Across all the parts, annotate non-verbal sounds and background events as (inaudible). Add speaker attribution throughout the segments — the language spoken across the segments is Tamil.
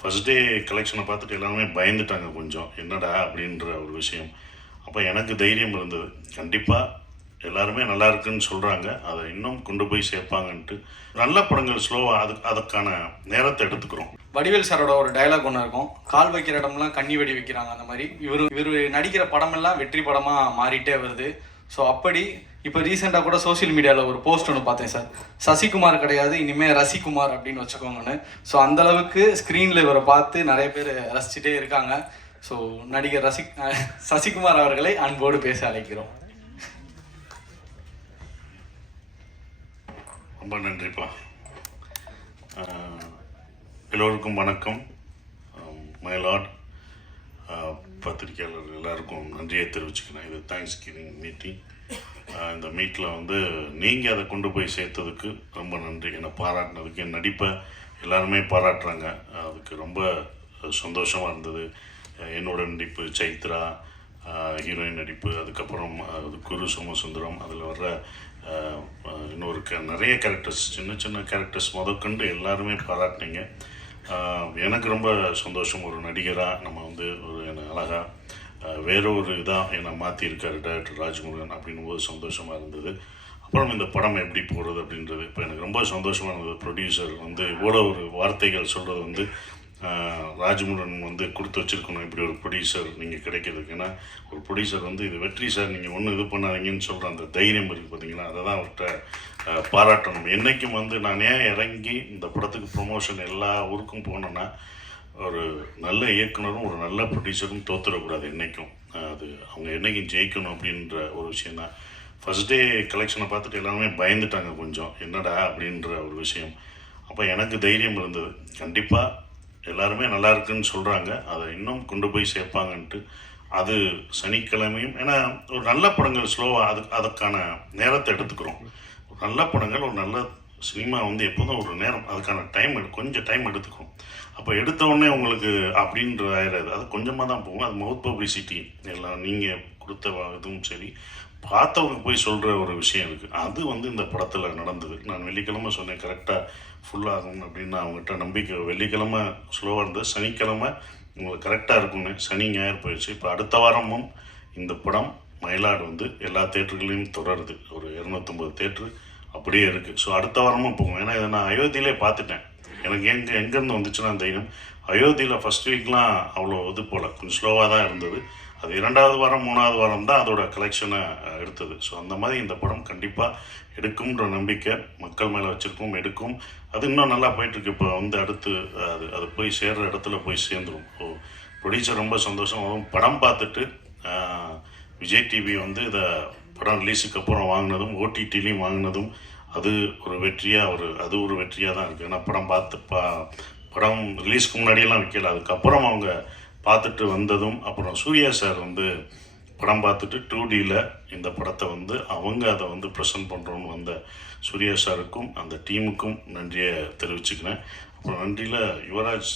Speaker 1: ஃபர்ஸ்ட் டே கலெக்ஷனை பார்த்துட்டு எல்லாருமே பயந்துட்டாங்க கொஞ்சம். என்னடா அப்படின்ற ஒரு விஷயம். அப்போ எனக்கு தைரியம் இருந்தது. கண்டிப்பாக எல்லாருமே நல்லா இருக்குன்னு சொல்கிறாங்க அதை இன்னும் கொண்டு போய் சேர்ப்பாங்கன்ட்டு நல்ல படங்கள் ஸ்லோவாக அது அதுக்கான நேரத்தை எடுத்துக்கிறோம்.
Speaker 2: வடிவேல் சாரோட ஒரு டயலாக் ஒன்று இருக்கும். கால் வைக்கிற இடம்லாம் கண்ணி வெடி வைக்கிறாங்க அந்த மாதிரி. இவர் இவர் நடிக்கிற படமெல்லாம் வெற்றி படமாக மாறிட்டே வருது. ஸோ அப்படி இப்போ ரீசெண்டாக கூட சோஷியல் மீடியாவில் ஒரு போஸ்ட் ஒன்று பார்த்தேன் சார் சசிகுமார் கிடையாது இனிமேல் ரசிகுமார் அப்படின்னு வச்சுக்கோங்கன்னு. ஸோ அந்த அளவுக்கு ஸ்க்ரீனில் இவரை பார்த்து நிறைய பேர் ரசிச்சுட்டே இருக்காங்க. ஸோ நடிகர் ரசி (laughs) சசிகுமார் அவர்களை அன்போடு பேச அழைக்கிறோம்.
Speaker 1: ரொம்ப நன்றிப்பா. எல்லோருக்கும் வணக்கம். மயிலாட் பத்திரிகையாளர் எல்லாருக்கும் நன்றியை தெரிவிச்சுக்கிறேன். இது தேங்க்ஸ் கிவிங் மீட்டிங் இந்த மீட்டில் வந்து நீங்கள் அதை கொண்டு போய் சேர்த்ததுக்கு ரொம்ப நன்றி. என்னை பாராட்டினதுக்கு என் நடிப்பை எல்லாருமே பாராட்டுறாங்க. அதுக்கு ரொம்ப சந்தோஷமாக இருந்தது. என்னோட நடிப்பு சைத்ரா ஹீரோயின் நடிப்பு அதுக்கப்புறம் அது குரு சோமசுந்தரம் அதில் வர்ற இன்னொரு க நிறைய கேரக்டர்ஸ் சின்ன சின்ன கேரக்டர்ஸ் முதற்கொண்டு எல்லாருமே பாராட்டினீங்க. எனக்கு ரொம்ப சந்தோஷம். ஒரு நடிகராக நம்ம வந்து ஒரு என்ன அழகாக வேற ஒரு இதாக என்னை மாற்றிருக்காரு டேரக்டர் ராஜ்முருகன் அப்படின்னும் போது சந்தோஷமாக இருந்தது. அப்புறம் இந்த படம் எப்படி போகிறது அப்படின்றது இப்போ எனக்கு ரொம்ப சந்தோஷமாக இருந்தது. ப்ரொடியூசர் வந்து இவ்வளோ ஒரு வார்த்தைகள் சொல்கிறது வந்து ராஜ்முருகன் வந்து கொடுத்து வச்சிருக்கணும். இப்படி ஒரு ப்ரொடியூசர் நீங்கள் கிடைக்கிறதுக்கு. ஏன்னா ஒரு ப்ரொடியூசர் வந்து இது வெற்றி சார் நீங்கள் ஒன்றும் இது பண்ணாதீங்கன்னு சொல்கிற அந்த தைரியம் இருக்குது பார்த்தீங்கன்னா அதை தான் அவர்கிட்ட பாராட்டணும். என்றைக்கும் வந்து நான் ஏன் இறங்கி இந்த படத்துக்கு ப்ரொமோஷன் எல்லா ஊருக்கும் போனேன்னா ஒரு நல்ல இயக்குனரும் ஒரு நல்ல ப்ரொடியூசரும் தோத்துடக்கூடாது என்றைக்கும் அது அவங்க என்றைக்கும் ஜெயிக்கணும் அப்படின்ற ஒரு விஷயம் தான் ஃபர்ஸ்ட் டே கலெக்ஷனை பார்த்துட்டு எல்லாருமே பயந்துட்டாங்க கொஞ்சம். என்னடா அப்படின்ற ஒரு விஷயம். அப்போ எனக்கு தைரியம் இருந்தது. கண்டிப்பாக எல்லாருமே நல்லா இருக்குன்னு சொல்கிறாங்க அதை இன்னும் கொண்டு போய் சேர்ப்பாங்கன்ட்டு அது சனிக்கிழமையும் ஏன்னா ஒரு நல்ல படங்கள் ஸ்லோவாக அது அதுக்கான நேரத்தை எடுத்துக்கிறோம். ஒரு நல்ல படங்கள் ஒரு நல்ல சினிமா வந்து எப்போதும் ஒரு நேரம். அதுக்கான டைம் எடு கொஞ்சம் டைம் எடுத்துக்கும் அப்போ எடுத்த உடனே உங்களுக்கு அப்படின்ற ஆயிடாது அது கொஞ்சமாக தான் போகும். அது மவுத் பப்ளிசிட்டி எல்லாம் நீங்கள் கொடுத்த இதுவும் சரி. பார்த்தவங்க போய் சொல்கிற ஒரு விஷயம் இருக்குது அது வந்து இந்த படத்தில் நடந்தது. நான் வெள்ளிக்கிழமை சொன்னேன் கரெக்டாக ஃபுல்லாகும் அப்படின்னு நான் அவங்ககிட்ட நம்பிக்கை வெள்ளிக்கிழமை ஸ்லோவாக இருந்தது. சனிக்கிழமை உங்களுக்கு கரெக்டாக இருக்கும்னு. சனி ஞாயிறு போயிடுச்சு. இப்போ அடுத்த வாரமும் இந்த படம் மயிலாடு வந்து எல்லா தேட்டர்களையும் தொடருது. ஒரு இரநூத்தொம்பது தேட்டரு அப்படியே இருக்குது ஸோ அடுத்த வாரமும் போகும் ஏன்னா இதை நான் அயோத்தியிலே பார்த்துட்டேன். எனக்கு எங்கே எங்கேருந்து வந்துச்சுன்னா தைரியம் அயோத்தியில் ஃபஸ்ட் வீக்லாம் அவ்வளோ இது போல் கொஞ்சம் ஸ்லோவாக தான் இருந்தது. அது இரண்டாவது வாரம் மூணாவது வாரம் தான் அதோட கலெக்ஷனை எடுத்தது. ஸோ அந்த மாதிரி இந்த படம் கண்டிப்பாக எடுக்கும்ன்ற நம்பிக்கை மக்கள் மேலே வச்சுருக்கோம் எடுக்கும். அது இன்னும் நல்லா போயிட்டுருக்கு. இப்போ வந்து அடுத்து அது அது போய் சேர்கிற இடத்துல போய் சேர்ந்துரும். ஸோ ப்ரொடியூசர் ரொம்ப சந்தோஷம் படம் பார்த்துட்டு விஜய் டிவி வந்து இதை படம் ரிலீஸுக்கு அப்புறம் வாங்கினதும் ஓடிடிலையும் வாங்கினதும் அது ஒரு வெற்றியாக ஒரு அது ஒரு வெற்றியாக தான் இருக்குது ஏன்னா படம் பார்த்து பா படம் ரிலீஸ்க்கு முன்னாடியெல்லாம் விற்கல அதுக்கப்புறம் அவங்க பார்த்துட்டு வந்ததும் அப்புறம் சூர்யா சார் வந்து படம் பார்த்துட்டு டூ டியில் இந்த படத்தை வந்து அவங்க அதை வந்து ப்ரெசன்ட் பண்ணுறோன்னு வந்த சூர்யா சாருக்கும் அந்த டீமுக்கும் நன்றியை தெரிவிச்சுக்கிறேன். அப்புறம் நன்றியில் யுவராஜ்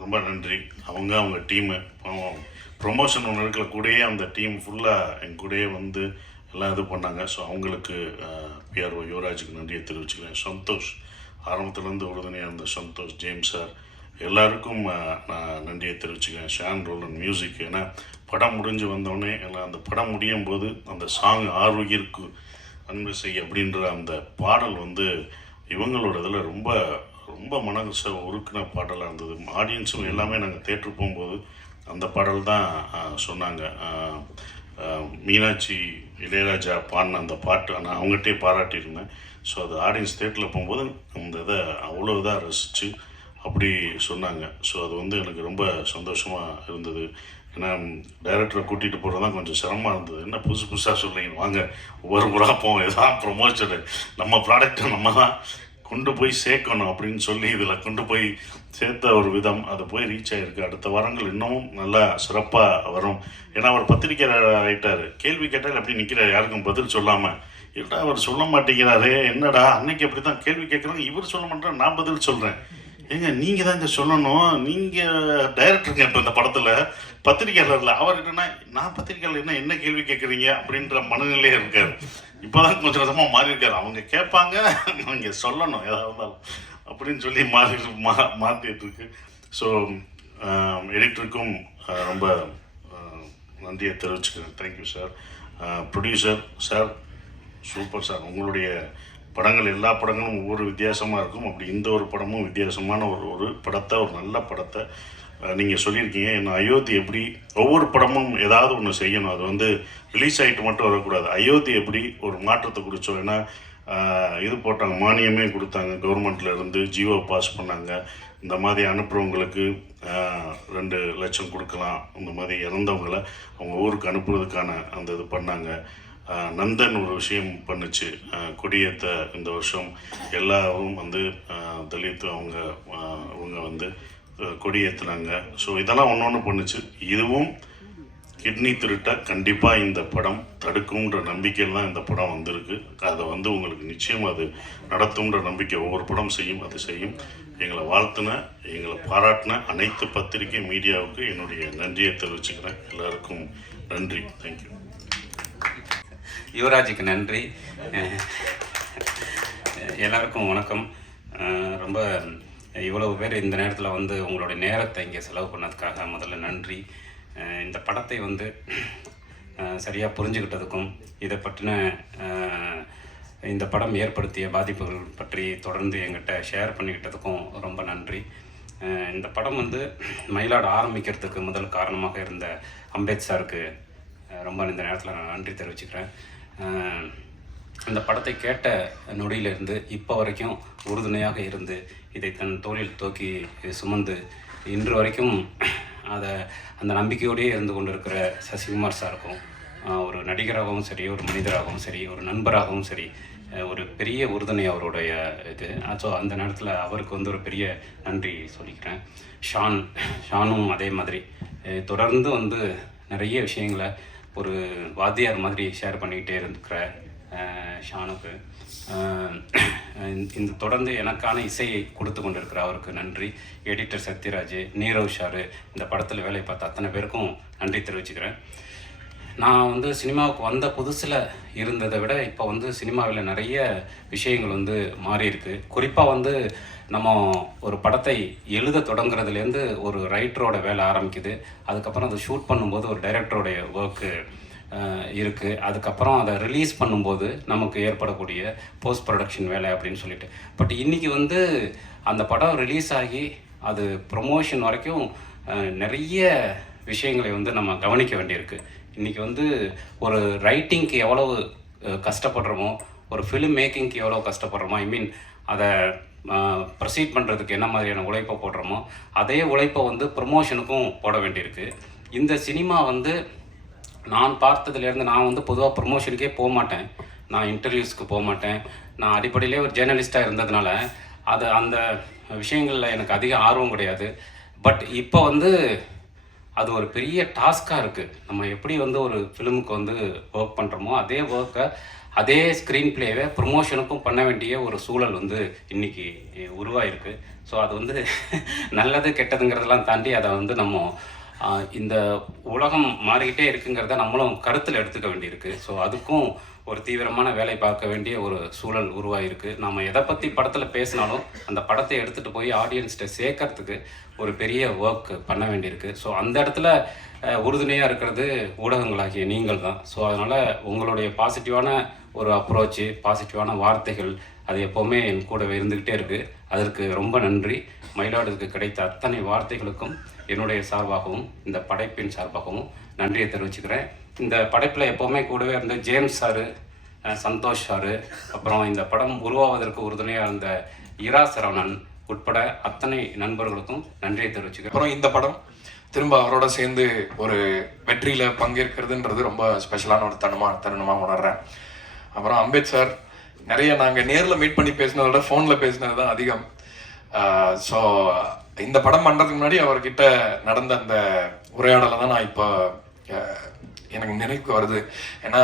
Speaker 1: ரொம்ப நன்றி. அவங்க அவங்க டீமு ப்ரொமோஷன் ஒன்று இருக்கிற கூடயே அந்த டீம் ஃபுல்லாக என் கூடயே வந்து எல்லாம் இது பண்ணாங்க. ஸோ அவங்களுக்கு பிஆர்ஓ யுவராஜுக்கு நன்றியை தெரிவிச்சுக்கிறேன். சந்தோஷ் ஆரம்பத்துலேருந்து உறுதுணையாக இருந்த சந்தோஷ் ஜேம்ஸ் சார் எல்லாருக்கும் நான் நன்றியை தெரிவிச்சுக்கிறேன். ஷான் ரோலன் மியூசிக் ஏன்னா படம் முடிஞ்சு வந்தோடனே எல்லாம் அந்த படம் முடியும் போது அந்த சாங் ஆரோக்கியருக்கு அன்பு செய் அப்படின்ற அந்த பாடல் வந்து இவங்களோட இதில் ரொம்ப ரொம்ப மனச உருக்குன பாடலாக இருந்தது. ஆடியன்ஸும் எல்லாமே நாங்கள் தேட்டர் போகும்போது அந்த பாடல் தான் சொன்னாங்க. மீனாட்சி இளையராஜா பாடின அந்த பாட்டு நான் அவங்ககிட்டே பாராட்டியிருந்தேன். ஸோ அது ஆடியன்ஸ் தேட்டரில் போகும்போது அந்த இதை அவ்வளோ இதாக ரசித்து அப்படி சொன்னாங்க. ஸோ அது வந்து எனக்கு ரொம்ப சந்தோஷமாக இருந்தது. ஏன்னா டைரக்டரை கூட்டிகிட்டு போகிறது தான் கொஞ்சம் சிரமமாக இருந்தது. என்ன புதுசு புதுசாக சொல்கிறீங்க வாங்க ஒவ்வொரு முறை போவோம். இதுதான் ப்ரொமோஷனு நம்ம ப்ராடக்ட்டை நம்ம தான் கொண்டு போய் சேர்க்கணும் அப்படின்னு சொல்லி இதில் கொண்டு போய் சேர்த்த ஒரு விதம் அது போய் ரீச் ஆகிருக்கு அடுத்த வாரங்கள் இன்னமும் நல்லா சிறப்பாக வரும். ஏன்னா அவர் பத்திரிக்கையாளர் ஆகிட்டார் கேள்வி கேட்டால் எப்படி நிற்கிறார் யாருக்கும் பதில் சொல்லாமல் இல்லைடா அவர் சொல்ல மாட்டேங்கிறாரே. என்னடா அன்னைக்கு அப்படி தான் கேள்வி கேட்குறாங்க இவர் சொல்ல மாட்டேன் நான் பதில் சொல்கிறேன் ஏங்க நீங்கள் தான் இங்கே சொல்லணும். நீங்கள் டைரக்டருங்க இப்போ இந்த படத்தில். பத்திரிக்கையாளர்ல அவர் என்னன்னா நான் பத்திரிக்கையாளர் என்ன என்ன கேள்வி கேட்குறீங்க அப்படின்ற மனநிலையே இருக்காரு. இப்போதான் கொஞ்சம் கொஞ்சமாக மாறி இருக்காரு. அவங்க கேட்பாங்க நீங்கள் சொல்லணும் ஏதாவது இருந்தாலும். அப்படின்னு சொல்லி மாறி மா மாற்றிட்டு இருக்கு. ஸோ எடிட்டருக்கும் um, uh, ரொம்ப uh, நன்றியை தெரிவிச்சுக்கிறேன். Thank you sir producer sir super sir உங்களுடைய படங்கள் எல்லா படங்களும் ஒவ்வொரு வித்தியாசமாக இருக்கும். அப்படி இந்த ஒரு படமும் வித்தியாசமான ஒரு ஒரு படத்தை ஒரு நல்ல படத்தை நீங்கள் சொல்லியிருக்கீங்க என்ன அயோத்தி எப்படி ஒவ்வொரு படமும் ஏதாவது ஒன்று செய்யணும். அது வந்து ரிலீஸ் ஆகிட்டு மட்டும் வரக்கூடாது. அயோத்தி எப்படி ஒரு மாற்றத்தை குறிச்சோம் ஏன்னா இது போட்டாங்க மானியமே கொடுத்தாங்க கவர்மெண்ட்லேருந்து ஜியோ பாஸ் பண்ணாங்க. இந்த மாதிரி அனுப்புகிறவங்களுக்கு ரெண்டு லட்சம் கொடுக்கலாம். இந்த மாதிரி இறந்தவங்களை அவங்க ஊருக்கு அனுப்புறதுக்கான அந்த இது பண்ணாங்க. நந்தன் ஒரு விஷயம் பண்ணுச்சு. கொடியேற்ற இந்த வருஷம் எல்லாரும் வந்து தலித்து அவங்க அவங்க வந்து கொடி கொடியேத்துனாங்க ஸோ இதெல்லாம் ஒன்று ஒன்று பண்ணுச்சு. இதுவும் கிட்னி திருட்ட கண்டிப்பாக இந்த படம் தடுக்கும்ன்ற நம்பிக்கையில் தான் இந்த படம் வந்திருக்கு. அதை வந்து உங்களுக்கு நிச்சயம் அது நடத்தும்ன்ற நம்பிக்கை ஒவ்வொரு படம் செய்யும் அது செய்யும். எங்களை வாழ்த்தின எங்களை பாராட்டின அனைத்து பத்திரிகை மீடியாவுக்கு என்னுடைய நன்றியை தெரிவிச்சுக்கிறேன். எல்லாருக்கும் நன்றி. தேங்க்யூ
Speaker 3: யுவராஜுக்கு நன்றி. எல்லாருக்கும் வணக்கம். ரொம்ப இவ்வளவு பேர் இந்த நேரத்தில் வந்து உங்களுடைய நேரத்தை இங்கே செலவு பண்ணதுக்காக முதல்ல நன்றி. இந்த படத்தை வந்து சரியாக புரிஞ்சுக்கிட்டதுக்கும் இதை பற்றின இந்த படம் ஏற்படுத்திய பாதிப்புகள் பற்றி தொடர்ந்து எங்கிட்ட ஷேர் பண்ணிக்கிட்டதுக்கும் ரொம்ப நன்றி. இந்த படம் வந்து மயிலாடு ஆரம்பிக்கிறதுக்கு முதல் காரணமாக இருந்த அம்பேத் சாருக்கு ரொம்ப இந்த நேரத்தில் நான் நன்றி தெரிவிச்சுக்கிறேன். இந்த படத்தை கேட்ட நொடியிலிருந்து இப்போ வரைக்கும் உறுதுணையாக இருந்து இதை தன் தோளில் தூக்கி சுமந்து இன்று வரைக்கும் அதை அந்த நம்பிக்கையோடயே இருந்து கொண்டிருக்கிற சசிகுமார் சாருக்கும் ஒரு நடிகராகவும் சரி ஒரு மனிதராகவும் சரி ஒரு நண்பராகவும் சரி ஒரு பெரிய உறுதுணை அவருடைய இது. ஸோ அந்த நேரத்தில் அவருக்கு வந்து ஒரு பெரிய நன்றி சொல்லிக்கிறேன். ஷான் ஷானும் அதே மாதிரி தொடர்ந்து வந்து நிறைய விஷயங்களை ஒரு வாத்தியார் மாதிரி ஷேர் பண்ணிக்கிட்டே இருக்கிற ஷானுக்கு. இந்த- தொடர்ந்து எனக்கான இசையை கொடுத்து கொண்டிருக்கிற அவருக்கு நன்றி. எடிட்டர் சத்யராஜ் நீரவ் ஷாரு இந்த படத்தில் வேலை பார்த்த அத்தனை பேருக்கும் நன்றி தெரிவிச்சுக்கிறேன். நான் வந்து சினிமாவுக்கு வந்த புதுசில் இருந்ததை விட இப்போ வந்து சினிமாவில் நிறைய விஷயங்கள் வந்து மாறியிருக்கு. குறிப்பாக வந்து நம்ம ஒரு படத்தை எழுத தொடங்குறதுலேருந்து ஒரு ரைட்டரோட வேலை ஆரம்பிக்குது. அதுக்கப்புறம் அதை ஷூட் பண்ணும்போது ஒரு டைரக்டரோடைய ஒர்க்கு இருக்குது அதுக்கப்புறம் அதை ரிலீஸ் பண்ணும்போது நமக்கு ஏற்படக்கூடிய போஸ்ட் ப்ரொடக்ஷன் வேலை அப்படின்னு சொல்லிட்டு. பட் இன்றைக்கி வந்து அந்த படம் ரிலீஸ் ஆகி அது ப்ரொமோஷன் வரைக்கும் நிறைய விஷயங்களை வந்து நம்ம கவனிக்க வேண்டியிருக்கு. இன்றைக்கி வந்து ஒரு ரைட்டிங்க்கு எவ்வளவு கஷ்டப்படுறோமோ ஒரு ஃபிலிம் மேக்கிங்க்கு எவ்வளோ கஷ்டப்படுறோமோ ஐ மீன் அதை ப்ரொசீட் பண்ணுறதுக்கு என்ன மாதிரியான உழைப்பை போடுறோமோ அதே உழைப்பை வந்து ப்ரொமோஷனுக்கும் போட வேண்டியிருக்கு. இந்த சினிமா வந்து நான் பார்த்ததுலேருந்து நான் வந்து பொதுவாக ப்ரொமோஷனுக்கே போக மாட்டேன். நான் இன்டர்வியூஸ்க்கு போக மாட்டேன். நான் அடிப்படையிலே ஒரு ஜேர்னலிஸ்ட்டாக இருந்ததுனால அது அந்த விஷயங்களில் எனக்கு அதிக ஆர்வம் கிடையாது. பட் இப்போ வந்து அது ஒரு பெரிய டாஸ்க்காக இருக்குது நம்ம எப்படி வந்து ஒரு ஃபிலிமுக்கு வந்து ஒர்க் பண்ணுறோமோ அதே ஒர்க்கை அதே ஸ்க்ரீன் பிளேவை ப்ரொமோஷனுக்கும் பண்ண வேண்டிய ஒரு சூழல் வந்து இன்னைக்கு உருவாயிருக்கு. ஸோ அது வந்து நல்லது கெட்டதுங்கிறதெல்லாம் தாண்டி அதை வந்து நம்ம இந்த உலகம் மாறிக்கிட்டே இருக்குங்கிறத நம்மளும் கருத்தில் எடுத்துக்க வேண்டியிருக்கு. ஸோ அதுக்கும் ஒரு தீவிரமான வேலை பார்க்க வேண்டிய ஒரு சூழல் உருவாகிருக்கு நம்ம எதை பற்றி படத்தில் பேசினாலும் அந்த படத்தை எடுத்துகிட்டு போய் ஆடியன்ஸ்கிட்ட சேர்க்கறதுக்கு ஒரு பெரிய ஒர்க் பண்ண வேண்டியிருக்கு. ஸோ அந்த இடத்துல உறுதுணையாக இருக்கிறது ஊடகங்களாகிய நீங்கள் தான். ஸோ அதனால் உங்களுடைய பாசிட்டிவான ஒரு அப்ரோச்சு பாசிட்டிவான வார்த்தைகள் அது எப்போவுமே என் கூடவே இருந்துக்கிட்டே இருக்குது அதற்கு ரொம்ப நன்றி. மயிலாடுக்கு கிடைத்த அத்தனை வார்த்தைகளுக்கும் என்னுடைய சார்பாகவும் இந்த படைப்பின் சார்பாகவும் நன்றியை தெரிவிச்சுக்கிறேன். இந்த படைப்பில் எப்போவுமே கூடவே இருந்த ஜேம்ஸ் சாரு சந்தோஷ் சாரு அப்புறம் இந்த படம் உருவாவதற்கு உறுதுணையாக இருந்த இரா சரவணன் உட்பட அத்தனை நண்பர்களுக்கும் நன்றியை தெரிவிச்சுக்கிறேன்.
Speaker 4: அப்புறம் இந்த படம் திரும்ப அவரோட சேர்ந்து ஒரு வெற்றியில் பங்கேற்கிறதுன்றது ரொம்ப ஸ்பெஷலான ஒரு தருணமாக தருணமாக உணர்றேன். அப்புறம் அம்பேத் சார் நிறைய நாங்கள் நேரில் மீட் பண்ணி பேசினதோட விட பேசினது தான் அதிகம். ஸோ இந்த படம் பண்ணுறதுக்கு முன்னாடி அவர்கிட்ட நடந்த அந்த உரையாடலை தான் நான் இப்போ எனக்கு நினைவுக்கு வருது. ஏன்னா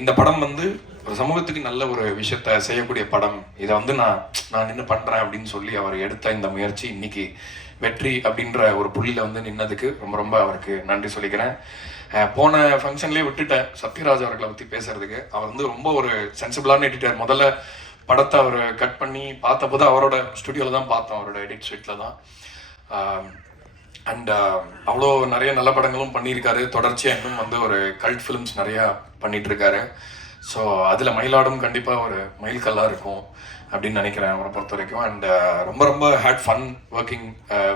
Speaker 4: இந்த படம் வந்து ஒரு சமூகத்துக்கு நல்ல ஒரு விஷயத்த செய்யக்கூடிய படம். இதை வந்து நான் நான் நின்று பண்ணுறேன் அப்படின்னு சொல்லி அவர் எடுத்த இந்த முயற்சி இன்னைக்கு வெற்றி அப்படின்ற ஒரு புள்ளியில் வந்து நின்னதுக்கு ரொம்ப ரொம்ப அவருக்கு நன்றி சொல்லிக்கிறேன். போன ஃபங்க்ஷன்லேயே விட்டுட்டேன் சத்யராஜ் அவர்களை பற்றி பேசுறதுக்கு. அவர் வந்து ரொம்ப ஒரு சென்சிபிளான எடிட்டர் முதல்ல படத்தை அவர் கட் பண்ணி பார்த்தப்போ தான் அவரோட ஸ்டுடியோவில் தான் பார்த்தோம் அவரோட எடிட் ஸ்வீட்டில் தான். அண்ட் அவ்வளோ நிறைய நல்ல படங்களும் பண்ணியிருக்காரு. தொடர்ச்சியாக இன்னும் வந்து ஒரு கல்ட் ஃபிலிம்ஸ் நிறையா பண்ணிகிட்ருக்காரு ஸோ அதில் மயிலாடும் கண்டிப்பாக ஒரு மைல்கல்லாக இருக்கும் அப்படின்னு நினைக்கிறேன் அவரை பொறுத்த வரைக்கும் அண்ட் ரொம்ப ரொம்ப had fun working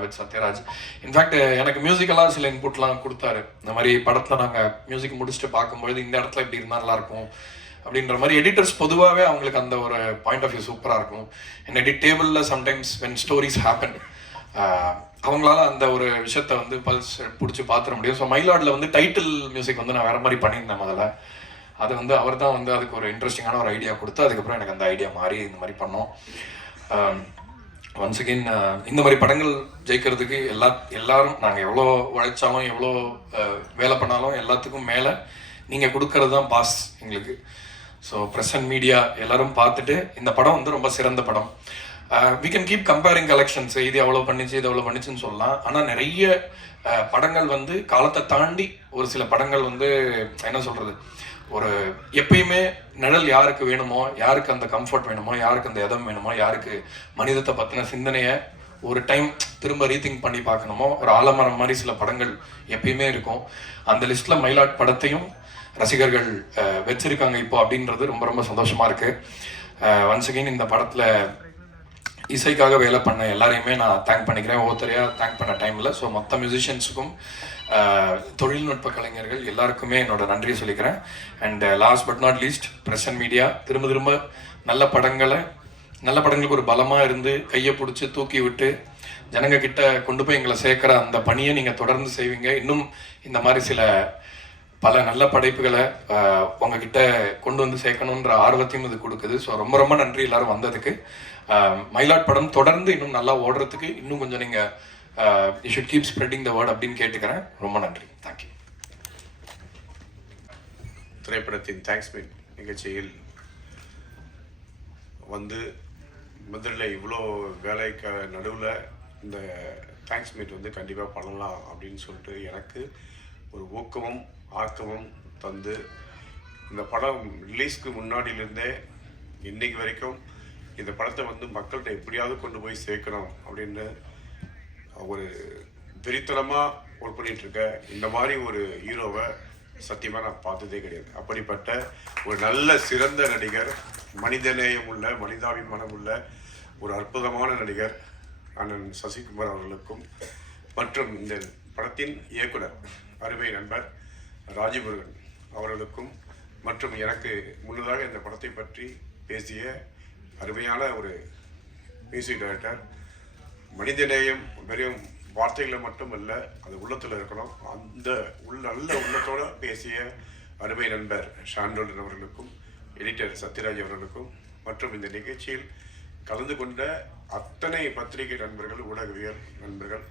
Speaker 4: with Sathyaraj. In fact எனக்கு மியூசிக்கெல்லாம் சில இன்புட்லாம் கொடுத்தாரு. இந்த மாதிரி படத்தில் நாங்கள் மியூசிக் முடிச்சுட்டு பார்க்கும்பொழுது இந்த இடத்துல இப்படி இருந்தால் நல்லாயிருக்கும் அப்படின்ற மாதிரி எடிட்டர்ஸ் பொதுவாகவே அவங்களுக்கு அந்த ஒரு பாயிண்ட் ஆஃப் வியூ சூப்பராக இருக்கும். என் எடிட் டேபிளில் சம்டைம்ஸ் வென் ஸ்டோரிஸ் ஹேப்பன் அவங்களால அந்த ஒரு விஷயத்த வந்து பல்ஸ் பிடிச்சி பார்த்துட முடியும். ஸோ மயிலாடில் வந்து டைட்டில் மியூசிக் வந்து நான் வேற மாதிரி பண்ணியிருந்தேன் முதல்ல. அது வந்து அவர் தான் வந்து அதுக்கு ஒரு இன்ட்ரெஸ்டிங்கான ஒரு ஐடியா கொடுத்து அதுக்கப்புறம் எனக்கு அந்த ஐடியா மாறி இந்த மாதிரி பண்ணோம். ஒன்ஸ் அகெயின் இந்த மாதிரி படங்கள் ஜெயிக்கிறதுக்கு எல்லா எல்லாரும் நாங்கள் எவ்வளோ உழைச்சாலும் எவ்வளோ வேலை பண்ணாலும் எல்லாத்துக்கும் மேலே நீங்கள் கொடுக்கறது தான் பாஸ் எங்களுக்கு. ஸோ ப்ரெஸ் அண்ட் மீடியா எல்லாரும் பார்த்துட்டு இந்த படம் வந்து ரொம்ப சிறந்த படம். We can keep comparing collections இது எவ்வளோ பண்ணிச்சு இது எவ்வளோ பண்ணிச்சுன்னு சொல்லலாம். ஆனால் நிறைய uh, படங்கள் வந்து காலத்தை தாண்டி ஒரு சில படங்கள் வந்து என்ன சொல்கிறது ஒரு எப்பயுமே நிழல் யாருக்கு வேணுமோ யாருக்கு அந்த கம்ஃபர்ட் வேணுமோ யாருக்கு அந்த இதம் வேணுமோ யாருக்கு மனிதத்தை பற்றின சிந்தனையை ஒரு டைம் திரும்ப ரீதிங்க் பண்ணி பார்க்கணுமோ? ஒரு ஆலமரம் மாதிரி சில படங்கள் எப்பயுமே இருக்கும். அந்த லிஸ்ட்ல மயிலாட் படத்தையும் ரசிகர்கள் வச்சிருக்காங்க இப்போ அப்படின்றது ரொம்ப ரொம்ப சந்தோஷமா இருக்கு. ஒன்ஸ் அகெயின் இந்த படத்துல இசைக்காக வேலை பண்ண எல்லாரையுமே நான் தேங்க் பண்ணிக்கிறேன். ஒவ்வொருத்தரையா தேங்க் பண்ண டைமில் ஸோ மொத்த மியூசிஷியன்ஸுக்கும் தொழில்நுட்ப கலைஞர்கள் எல்லாருக்குமே என்னோட நன்றியை சொல்லிக்கிறேன். And last but not least press and media திரும்ப திரும்ப நல்ல படங்களை நல்ல படங்களுக்கு ஒரு பலமாக இருந்து கையை பிடிச்சி தூக்கி விட்டு ஜனங்க கிட்ட கொண்டு போய் எங்களை சேர்க்குற அந்த பணியை நீங்கள் தொடர்ந்து செய்வீங்க. இன்னும் இந்த மாதிரி சில பல நல்ல படைப்புகளை உங்ககிட்ட கொண்டு வந்து சேர்க்கணுன்ற ஆர்வத்தையும் இது கொடுக்குது. ஸோ ரொம்ப ரொம்ப நன்றி எல்லாரும் வந்ததுக்கு. மயிலாட் படம் தொடர்ந்து இன்னும் நல்லா ஓடுறதுக்கு இன்னும் கொஞ்சம் நீங்கள் you should keep spreading the word அப்படின்னு கேட்டுக்கிறேன். ரொம்ப நன்றி. தேங்க்யூ
Speaker 5: திரைப்படத்தின் தேங்க்ஸ் மீட் நிகழ்ச்சியில் வந்து முதல்ல இவ்வளோ வேலைக்கு நடுவில் இந்த தேங்க்ஸ் மீட் வந்து கண்டிப்பாக பண்ணலாம் அப்படின்னு சொல்லிட்டு எனக்கு ஒரு ஊக்கமும் ஆக்கமும் தந்து இந்த படம் ரிலீஸ்க்கு முன்னாடியிலேருந்தே இன்றைக்கு வரைக்கும் இந்த படத்தை வந்து மக்கள்கிட்ட எப்படியாவது கொண்டு போய் சேர்க்கணும் அப்படின்னு ஒரு வெறித்தனமாக ஒர்க் பண்ணிகிட்ருக்க இந்த மாதிரி ஒரு ஹீரோவை சத்தியமாக நான் பார்த்ததே கிடையாது. அப்படிப்பட்ட ஒரு நல்ல சிறந்த நடிகர் மனிதநேயம் உள்ள மனிதாபிமானம் உள்ள ஒரு அற்புதமான நடிகர் அண்ணன் சசிகுமார் அவர்களுக்கும் மற்றும் இந்த படத்தின் இயக்குனர் அருமை நண்பர் ராஜமுருகன் அவர்களுக்கும் மற்றும் எனக்கு முன்னதாக இந்த படத்தை பற்றி பேசிய அருமையான ஒரு மியூசிக் டைரக்டர் மனிதநேயம் வெறும் வார்த்தைகளை மட்டும் அல்ல அது உள்ளத்தில் இருக்கணும். அந்த உள்ள நல்ல உள்ளத்தோடு பேசிய அருமை நண்பர் ஷாண்டோலன் அவர்களுக்கும் எடிட்டர் சத்யராஜ் அவர்களுக்கும் மற்றும் இந்த நிகழ்ச்சியில் கலந்து கொண்ட அத்தனை பத்திரிகை நண்பர்கள் ஊடகவியல் நண்பர்கள்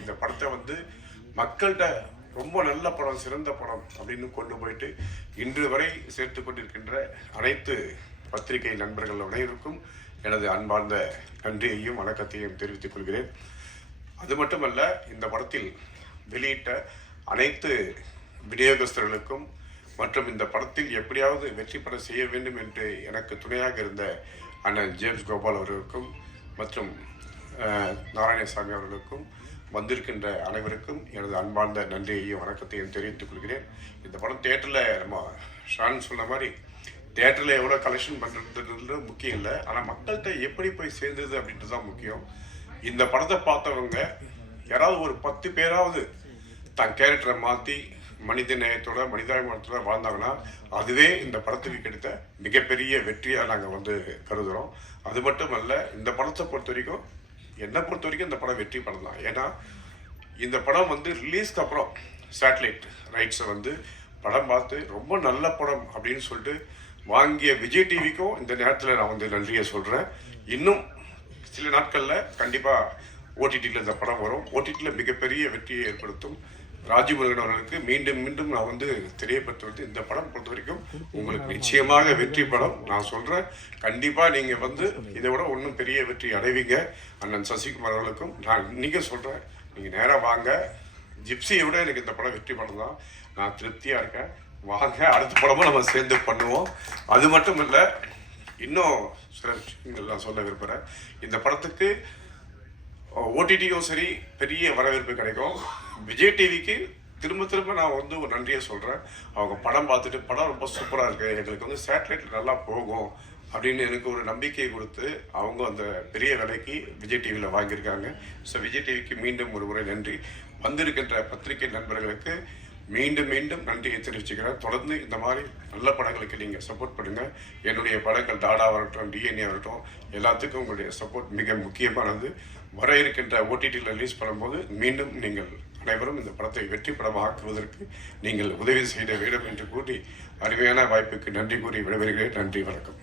Speaker 5: இந்த படத்தை வந்து மக்கள்கிட்ட ரொம்ப நல்ல படம் சிறந்த படம் அப்படின்னு கொண்டு போயிட்டு இன்று வரை சேர்த்து கொண்டிருக்கின்ற அனைத்து பத்திரிகை நண்பர்கள் அனைவருக்கும் எனது அன்பார்ந்த நன்றியையும் வணக்கத்தையும் தெரிவித்துக் கொள்கிறேன். அது மட்டுமல்ல இந்த படத்தில் வெளியிட்ட அனைத்து விநியோகஸ்தர்களுக்கும் மற்றும் இந்த படத்தில் எப்படியாவது வெற்றி பெற செய்ய வேண்டும் என்று எனக்கு துணையாக இருந்த அண்ணன் ஜேம்ஸ் கோபால் அவர்களுக்கும் மற்றும் நாராயணசாமி அவர்களுக்கும் வந்திருக்கின்ற அனைவருக்கும் எனது அன்பார்ந்த நன்றியையும் வணக்கத்தையும் தெரிவித்துக் கொள்கிறேன். இந்த படம் தேட்டரில் நம்ம ஷான் சொன்ன மாதிரி தேட்டரில் எவ்வளோ கலெக்ஷன் பண்ணுறது முக்கியம் இல்லை. ஆனால் மக்கள்கிட்ட எப்படி போய் சேர்ந்தது அப்படின்றது தான் முக்கியம். இந்த படத்தை பார்த்தவங்க யாராவது ஒரு பத்து பேராவது தன் கேரக்டரை மாற்றி மனித நேயத்தோட மனிதாபிமானத்தோட வாழ்ந்தாங்கன்னா அதுவே இந்த படத்துக்கு கிடைத்த மிகப்பெரிய வெற்றியாக நாங்கள் வந்து கருதுகிறோம் அது மட்டும் அல்ல இந்த படத்தை பொறுத்த வரைக்கும் என்னை பொறுத்த வரைக்கும் இந்த படம் வெற்றி படம் தான். ஏன்னா இந்த படம் வந்து ரிலீஸ்க்கு அப்புறம் சேட்டலைட் ரைட்ஸை வந்து படம் பார்த்து ரொம்ப நல்ல படம் அப்படின்னு சொல்லிட்டு வாங்கிய விஜய் டிவிக்கும் இந்த நேரத்தில் நான் வந்து நன்றியை சொல்கிறேன் இன்னும் சில நாட்களில் கண்டிப்பாக ஓடிடியில் இந்த படம் வரும். ஓடிடியில் மிகப்பெரிய வெற்றியை ஏற்படுத்தும். ராஜமுருகன் அவர்களுக்கு மீண்டும் மீண்டும் நான் வந்து தெரியப்படுத்துவது இந்த படம் பொறுத்த வரைக்கும் உங்களுக்கு நிச்சயமாக வெற்றி படம். நான் சொல்கிறேன் கண்டிப்பாக நீங்கள் வந்து இதை விட ஒன்றும் பெரிய வெற்றி அடைவீங்க. அண்ணன் சசிகுமார் அவர்களுக்கும் நான் நீங்கள் சொல்கிறேன் நீங்கள் நேராக வாங்க. ஜிப்சியை விட எனக்கு இந்த படம் வெற்றி படம் தான். நான் திருப்தியாக இருக்கேன். வாங்க அடுத்த படமும் நம்ம சேர்ந்து பண்ணுவோம். அது மட்டும் இல்லை இன்னும் சில விஷயங்கள் நான் சொல்ல விரும்புகிறேன் இந்த படத்துக்கு ஓடிடியும் சரி பெரிய வரவேற்பு கிடைக்கும். விஜய் டிவிக்கு திரும்ப திரும்ப நான் வந்து ஒரு நன்றியை சொல்கிறேன் அவங்க படம் பார்த்துட்டு படம் ரொம்ப சூப்பராக இருக்குது எங்களுக்கு வந்து சேட்டலைட் நல்லா போகும் அப்படின்னு எனக்கு ஒரு நம்பிக்கையை கொடுத்து அவங்க அந்த பெரிய விலைக்கு விஜய் டிவியில் வாங்கியிருக்காங்க. ஸோ விஜய் டிவிக்கு மீண்டும் ஒரு முறை நன்றி. வந்திருக்கின்ற பத்திரிகை நண்பர்களுக்கு மீண்டும் மீண்டும் நன்றியை தெரிவிச்சுக்கிறேன். தொடர்ந்து இந்த மாதிரி நல்ல படங்களுக்கு நீங்கள் சப்போர்ட் பண்ணுங்கள் என்னுடைய படங்கள் டாடா வரட்டும் டிஎன்ஏ வரட்டும் எல்லாத்துக்கும் உங்களுடைய சப்போர்ட் மிக முக்கியமானது. வர இருக்கின்ற ஓடிடியில் ரிலீஸ் பண்ணும்போது மீண்டும் நீங்கள் அனைவரும் இந்த படத்தை வெற்றி படமாக ஆக்குவதற்கு நீங்கள் உதவி செய்ய வேண்டும் என்று கூறி அருமையான வாய்ப்புக்கு நன்றி கூறி விடைபெறுகிறேன். நன்றி வணக்கம்.